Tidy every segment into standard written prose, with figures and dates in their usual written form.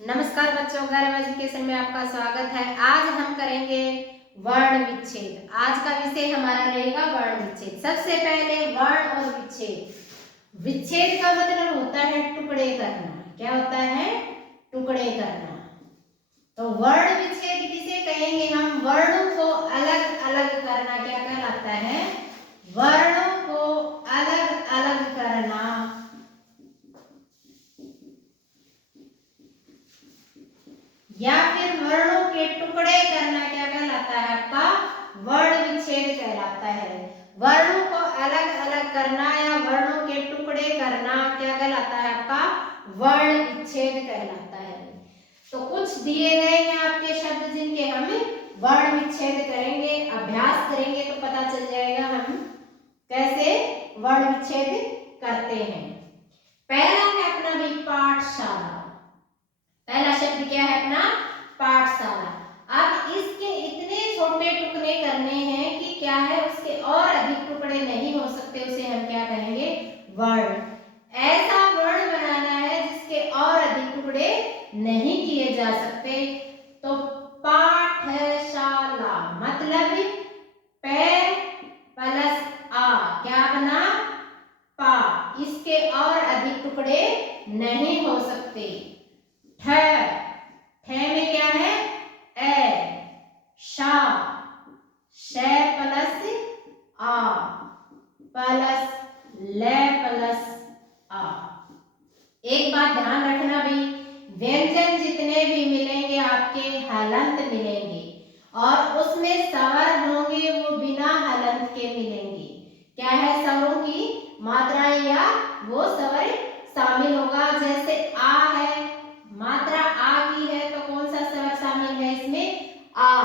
नमस्कार बच्चों, गर्व एजुकेशन में आपका स्वागत है। आज हम करेंगे वर्ण विच्छेद। आज का विषय हमारा रहेगा वर्ण विच्छेद। सबसे पहले वर्ण और विच्छेद। विच्छेद का मतलब होता है टुकड़े करना। क्या होता है? टुकड़े करना। तो वर्ण विच्छेद किसे कहेंगे? हम वर्णों को अलग अलग करना क्या कहलाता है? वर्णों को अलग अलग करना या फिर वर्णों के टुकड़े करना क्या कहलाता है? आपका वर्ण विच्छेद कहलाता है। वर्णों को अलग अलग करना या वर्णों के टुकड़े करना क्या कहलाता है? आपका वर्ण विच्छेद कहलाता है। तो कुछ दिए गए हैं आपके शब्द जिनके हम वर्ण विच्छेद करेंगे, अभ्यास करेंगे तो पता चल जाएगा हम कैसे वर्ण विच्छेद करते हैं। पहला है अपना भी पाठशाला। पहला शब्द क्या है अपना? पाठशाला। अब इसके इतने छोटे टुकड़े करने हैं कि क्या है, उसके और अधिक टुकड़े नहीं हो सकते। उसे हम क्या कहेंगे? वर्ण। ऐसा वर्ण बनाना है जिसके और अधिक टुकड़े नहीं किए जा सकते। तो पाठशाला मतलब पे प्लस आ क्या बना? पा। इसके और अधिक टुकड़े नहीं हो सकते। ठ में क्या है? ए। शा शे प्लस आ प्लस ले प्लस आ। एक बात ध्यान रखना भी, व्यंजन जितने भी मिलेंगे आपके हलंत मिलेंगे और उसमें स्वर होंगे वो बिना हलंत के मिलेंगे। क्या है? स्वरों की मात्राएं या वो स्वर शामिल होगा। जैसे आ है, मात्रा आ की है तो कौन सा स्वर शामिल है इसमें? आ।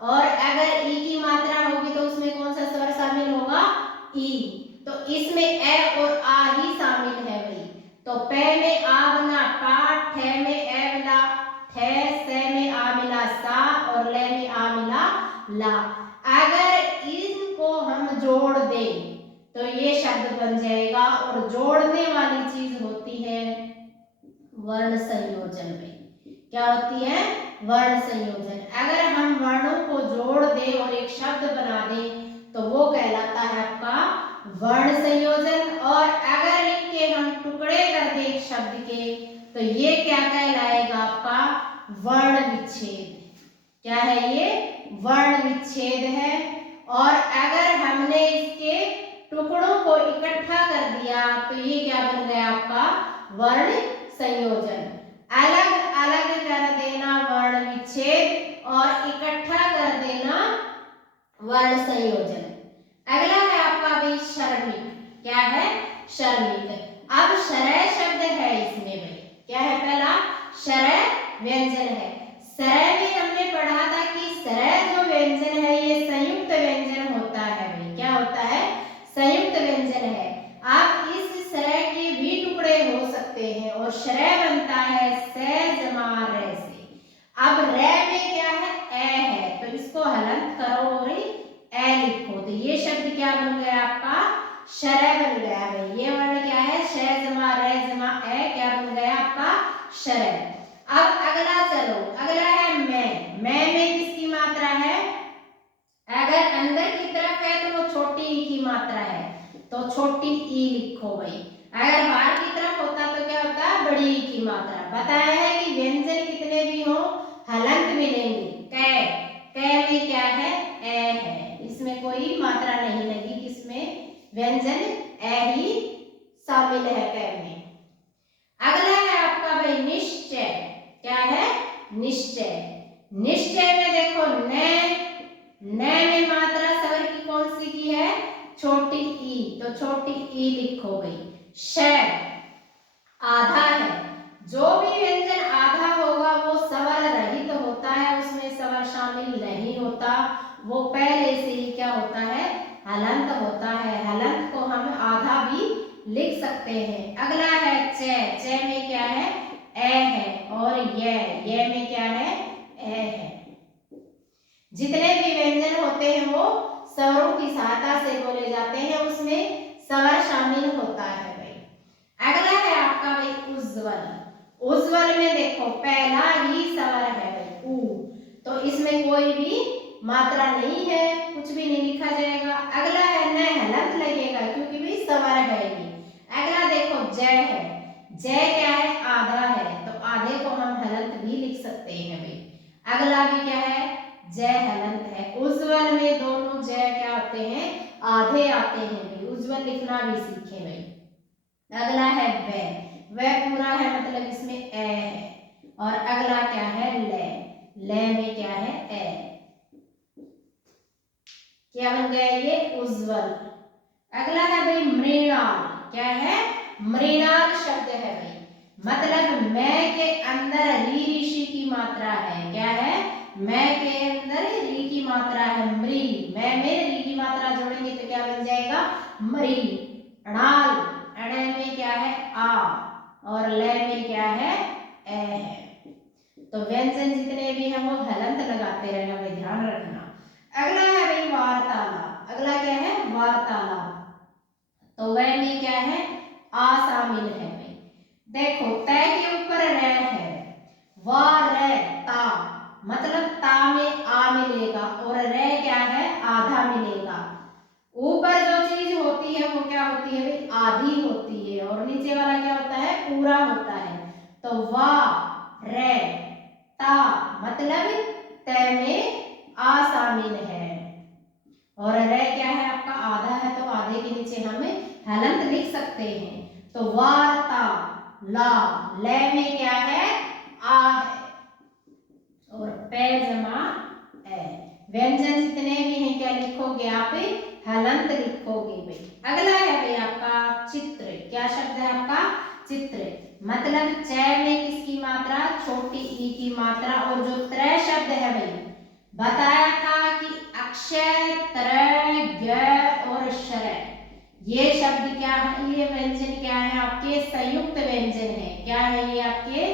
और अगर ई की मात्रा होगी तो उसमें कौन सा स्वर शामिल होगा? ई। तो इसमें ए और आ ही शामिल है भाई। तो पे में आ बना पा, ठे में ए मिला ठे, से में आ मिला सा और ले में आ मिला ला। अगर इनको हम जोड़ दें तो ये शब्द बन जाएगा। और जोड़ने वाली चीज होती है वर्ण संयोजन में। क्या होती है? वर्ण संयोजन। अगर हम वर्णों को जोड़ दें और एक शब्द बना दें तो वो कहलाता है आपका वर्ण संयोजन। और अगर इनके हम टुकड़े कर दें एक शब्द के तो ये क्या कहलाएगा? आपका वर्ण विच्छेद। क्या है ये? वर्ण विच्छेद है। और अगर हमने इसके टुकड़ों को इकट्ठा कर दिया तो ये क्या बन गया? आपका वर्ण संयोजन। अलग अलग कर देना वर्ण विच्छेद और इकट्ठा कर देना वर्ण संयोजन। अगला है आपका भी श्रमिक। क्या है? श्रमिक। अब शरय शब्द है इसमें भाई। क्या है? पहला शरय व्यंजन है। शरय में हमने पढ़ा था कि शरय जो व्यंजन है ये संयुक्त व्यंजन होता है भाई। क्या होता है? संयुक्त व्यंजन है। आप इस शरय के भी टुकड़े हो सकते हैं और शरय बनता है से जमा रे से। अब रे में क्या है? ए है तो इसको हलंत करो और ए लिखो तो ये शब्द क्या बन गया? आपका शरय बन गया है। ये वर्ण क्या है? शय जमा रे जमा ए क्या बन गया? आपका शरय। अब अगला चलो, अगला है मैं। मैं में किसकी मात्रा है? अगर अंदर की तरफ है तो वो छोटी ई की मात्रा है तो छोटी ई लिखो भाई। अगर बाहर की तरफ होता तो क्या होता? बड़ी ई की मात्रा। बताया है कि व्यंजन कितने भी हो हलंत मिलेंगे। कै कै में क्या है? ए है। इसमें कोई मात्रा नहीं लगी। किसमें? व्यंजन ए ही शामिल है कै में। अगला है आपका भाई निश्चय। क्या है? निश्चय। निश्चय में देखो न में मात्रा स्वर की कौन सी की है? छोटी ई तो छोटी ई लिखो गई। श आधा है। जो भी व्यंजन आधा होगा वो स्वर रहित होता है, उसमें स्वर शामिल नहीं होता। वो पहले से ही क्या होता है? हलंत होता है। हलंत को हम आधा भी लिख सकते हैं। अगला है च। च में क्या है? ए है। और ये में क्या है? ए है। जितने भी व्यंजन होते हैं वो स्वरों की सहायता से बोले जाते हैं, उसमें स्वर शामिल होता है भाई। अगला है आपका भाई उज्ज्वल। उज्ज्वल में देखो पहला ही स्वर है भाई ऊ, तो इसमें कोई भी मात्रा नहीं है, कुछ भी नहीं लिखा जाएगा। अगला है न हलंत लगेगा क्योंकि भाई स्वर है ये। अगला देखो जय है, जय क्या है आधा है, तो आधे को हम हलंत भी लिख सकते हैं भाई। अगला भी क्या है जय हलंत है। उज्ज्वल में दोनों जय क्या होते हैं आधे आते हैं भाई, उज्ज्वल लिखना भी सीखे भाई। अगला है वह पूरा है मतलब इसमें ए है। और अगला क्या है ले में क्या है ए, क्या बन गया ये उज्ज्वल। अगला है भाई मृणाल, क्या है मृणाल शब्द है भाई, मतलब मैं के अंदर री ऋषि की मात्रा है। क्या है मैं के अंदर री की मात्रा है मृ, मैं में री की मात्रा जोड़ेंगे तो क्या बन जाएगा मृ। अणाल, अणे में क्या है आ, और ले में क्या है ए है। तो व्यंजन जितने भी हैं वो हलंत लगाते रहना भाई, ध्यान रखना। अगला है भाई वार्तालाप, अगला क्या है वार्तालाप, तो वह में क्या है आ शामिल है भाई। देखो तय के ऊपर रे है, वार रे ता, मतलब ता में आ मिलेगा और रे क्या है आधा मिलेगा। ऊपर जो चीज होती है वो क्या होती है भाई आधी होती है, और नीचे वाला क्या होता है पूरा होता है। तो वा रे ता मतलब तय में आ शामिल है, और रे क्या है आपका आधा है, तो आधे के नीचे हम हलंत लिख सकते हैं। तो वार्ता ला, ले में क्या है आ है, और पे जमा ए। व्यंजन जितने भी हैं क्या लिखोगे आप हलंत लिखोगे भाई। अगला है भाई आपका चित्र, क्या शब्द है आपका चित्र, मतलब च में किसकी मात्रा छोटी ई की मात्रा, और जो त्रय शब्द है भाई बताया था कि अक्षय त्रय ग और शर, ये शब्द क्या है ये व्यंजन क्या है आपके संयुक्त व्यंजन है। क्या है ये आपके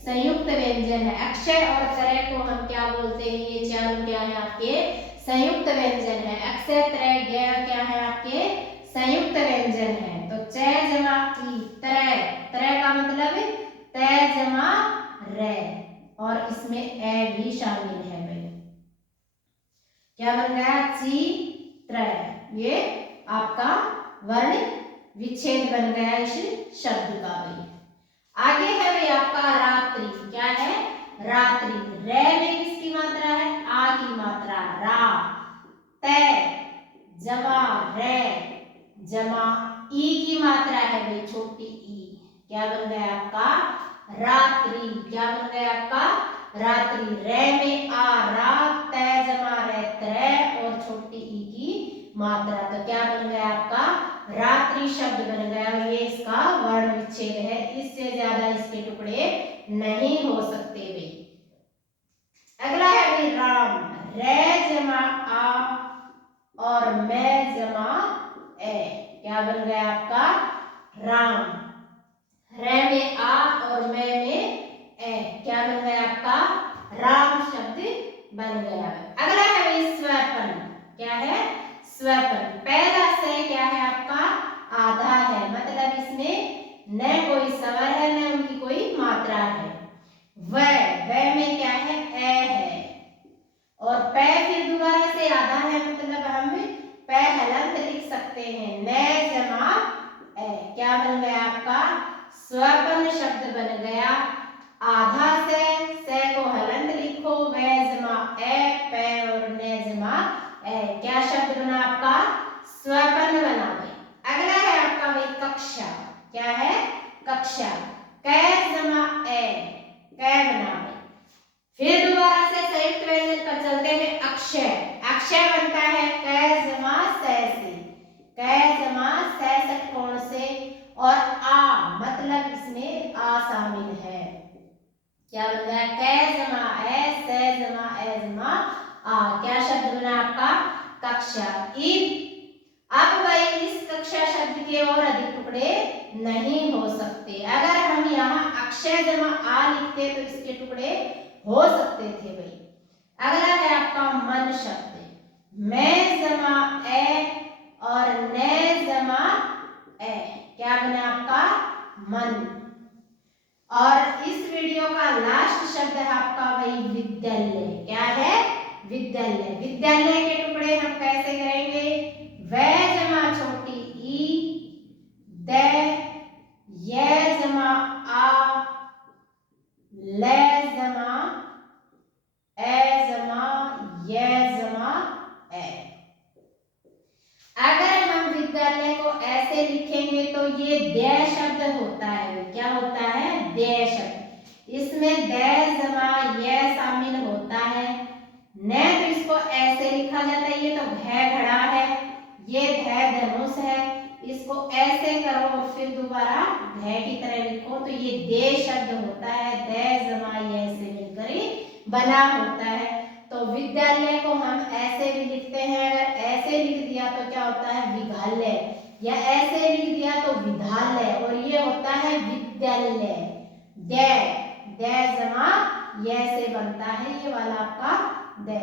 संयुक्त व्यंजन है। अक्षय और त्रय को हम क्या बोलते हैं ये चारों क्या है आपके संयुक्त व्यंजन है। अक्षय त्रय ग क्या है आपके संयुक्त व्यंजन है। तो च जमा ई त्रय, त्रय का मतलब तय जमा रे, और इसमें ए भी शामिल है भाई। क्या बन गया ची त्रय, ये आपका वर्ण विच्छेद बन गया इस शब्द का भाई। आगे है भाई आपका रात्रि, क्या है रात्रि, रे में किसकी मात्रा है आ की मात्रा, रा तय जमा रे जमा ई की मात्रा है भाई छोटी ई, क्या बन गया आपका रात्रि। क्या बन गया आपका रात्रि, रे में आ रा तय जमा रे त्रय और छोटी ई की मात्रा, तो क्या बन गया आपका रात्रि शब्द बन गया। ये इसका वर्ण विच्छेद है, इससे ज्यादा इसके टुकड़े नहीं हो सकते भाई। अगला है भाई राम, रे जमा आ और मैं जमा ए, क्या बन गया आपका राम, रे में आ और मैं में ए, क्या बन गया आपका राम शब्द बन गया। अगला है भाई स्वपन, क्या है स्वपन, पहला से क्या है आपका आधा है, मतलब इसमें न कोई स्वर है न उनकी कोई मात्रा है। वह में क्या है ए है, और पै फिर दोबारा से आधा है, मतलब हम पै हलंत लिख सकते हैं न जमा ए, क्या बन गया आपका स्वपन शब्द बन गया। आधा से को हलंत लिखो, व जमा ए पै और न जमा ए, क्या शब्द बना आपका स्वपन बना भाई। अगला है आपका भाई कक्षा, क्या है कक्षा, कै जमा ए कै बना भाई। फिर दोबारा से संयुक्त व्यंजन पर चलते हैं अक्षय, अक्षय बनता है कै जमा से, कै जमा से षटकोण से, और आ मतलब इसमें आ शामिल है, क्या बन गया कै जमा ए से जमा ए जमा आ, क्या शब्द बना आपका कक्षा। अब भाई इस कक्षा शब्द के और अधिक टुकड़े नहीं हो सकते। अगर हम यहाँ अक्षय जमा आ लिखते तो इसके टुकड़े हो सकते थे भाई। अगला है आपका मन शब्द, मैं जमा ए और न जमा ए, क्या बना आपका मन, और इस लास्ट शब्द है आपका वही विद्यालय। क्या है? विद्यालय। विद्यालय के टुकड़े हम कैसे करेंगे? व जमा छोटी ई, द, य जमा आ, ल जमा ए जमा य जमा ए। अगर हम विद्यालय को ऐसे लिखेंगे तो ये दे शब्द होता है। क्या होता है? दे शब्द। इसमें दे जमा ये शामिल होता है। न तो इसको ऐसे लिखा जाता है, ये तो घ घड़ा है, ये ध धनुष है। इसको ऐसे करो और फिर दोबारा घ की तरह लिखो तो ये दे शब्द होता है। दे जमा ये से मिलकर ही बना होता है। तो विद्यालय को हम ऐसे भी लिखते हैं। अगर ऐसे लिख दिया तो क्या होता है? विद्यालय, या ऐसे लिख दिया तो विद्यालय, और ये होता है विद्यालय। दे, दे जमा ये से बनता है ये वाला आपका दे।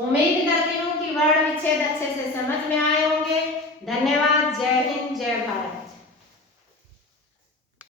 उम्मीद करती हूँ कि वर्ण विच्छेद अच्छे से समझ में आए होंगे। धन्यवाद।